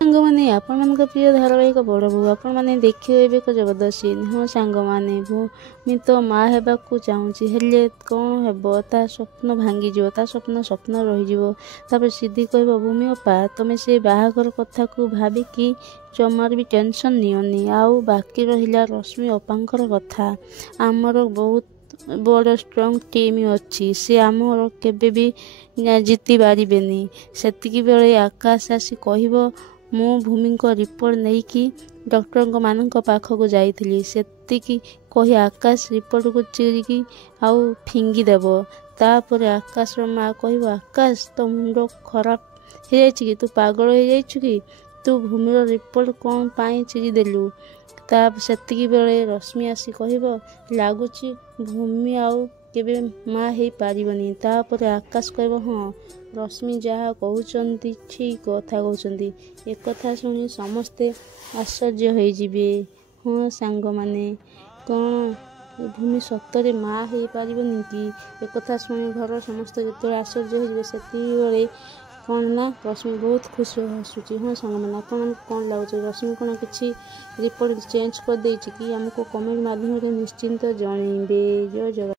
ସାଙ୍ଗମାନେ ଆପଣମାନଙ୍କ ପ୍ରିୟ ଧାରାବାହିକ ବଡ଼ ବୋହୂ ଆପଣମାନେ ଦେଖିବେ ଏବେ ଏକ ଜବରଦସ୍ତ। ହଁ ସାଙ୍ଗମାନେ, ଭୂମି ତ ମା ହେବାକୁ ଚାହୁଁଛି, ହେଲେ କ'ଣ ହେବ? ତା ସ୍ୱପ୍ନ ଭାଙ୍ଗିଯିବ, ତା ସ୍ୱପ୍ନ ରହିଯିବ। ତାପରେ ସିଦ୍ଧି କହିବ, ଭୂମି ଅପା ତମେ ସେ ବାହାଘର କଥାକୁ ଭାବିକି ଜମାରୁ ବି ଟେନସନ୍ ନିଅନି। ଆଉ ବାକି ରହିଲା ରଶ୍ମି ଅପାଙ୍କର କଥା। ଆମର ବହୁତ ବଡ଼ ଷ୍ଟ୍ରଙ୍ଗ ଟିମ୍ ଅଛି, ସେ ଆମର କେବେ ବି ଜିତି ପାରିବେନି। ସେତିକି ବେଳେ ଆକାଶ ଆସି କହିବ, ମୁଁ ଭୂମିଙ୍କ ରିପୋର୍ଟ ନେଇକି ଡକ୍ଟରମାନଙ୍କ ପାଖକୁ ଯାଇଥିଲି। ସେତିକି କହି ଆକାଶ ରିପୋର୍ଟକୁ ଚିରିକି ଆଉ ଫିଙ୍ଗିଦେବ। ତାପରେ ଆକାଶର ମା କହିବ, ଆକାଶ ତୋ ମୁଣ୍ଡ ଖରାପ ହେଇଯାଇଛି କି? ତୁ ପାଗଳ ହେଇଯାଇଛୁ କି? ତୁ ଭୂମିର ରିପୋର୍ଟ କ'ଣ ପାଇଁ ଚିରିଦେଲୁ? ସେତିକି ବେଳେ ରଶ୍ମି ଆସି କହିବ, ଲାଗୁଛି ଭୂମି ଆଉ କେବେ ମା ହେଇପାରିବନି। ତାପରେ ଆକାଶ କହିବ, ହଁ ରଶ୍ମି ଯାହା କହୁଛନ୍ତି ଠିକ୍ କଥା କହୁଛନ୍ତି। ଏକଥା ଶୁଣି ସମସ୍ତେ ଆଶ୍ଚର୍ଯ୍ୟ ହୋଇଯିବେ। ହଁ ସାଙ୍ଗମାନେ, କ'ଣ ଭୂମି ସତରେ ମା ହେଇପାରିବନି କି? ଏକଥା ଶୁଣି ଘରର ସମସ୍ତେ ଯେତେବେଳେ ଆଶ୍ଚର୍ଯ୍ୟ ହୋଇଯିବେ, ସେତିକିବେଳେ କ'ଣ ନା ରଶ୍ମି ବହୁତ ଖୁସି ହସୁଛି। ହଁ ସାଙ୍ଗମାନେ, ଆପଣମାନଙ୍କୁ କ'ଣ ଲାଗୁଛି? ରଶ୍ମି କ'ଣ କିଛି ରିପୋର୍ଟ ଚେଞ୍ଜ କରିଦେଇଛି କି? ଆମକୁ କମେଣ୍ଟ ମାଧ୍ୟମରେ ନିଶ୍ଚିନ୍ତ ଜଣାଇବେ। ଜୟ ଜଗନ୍ନାଥ।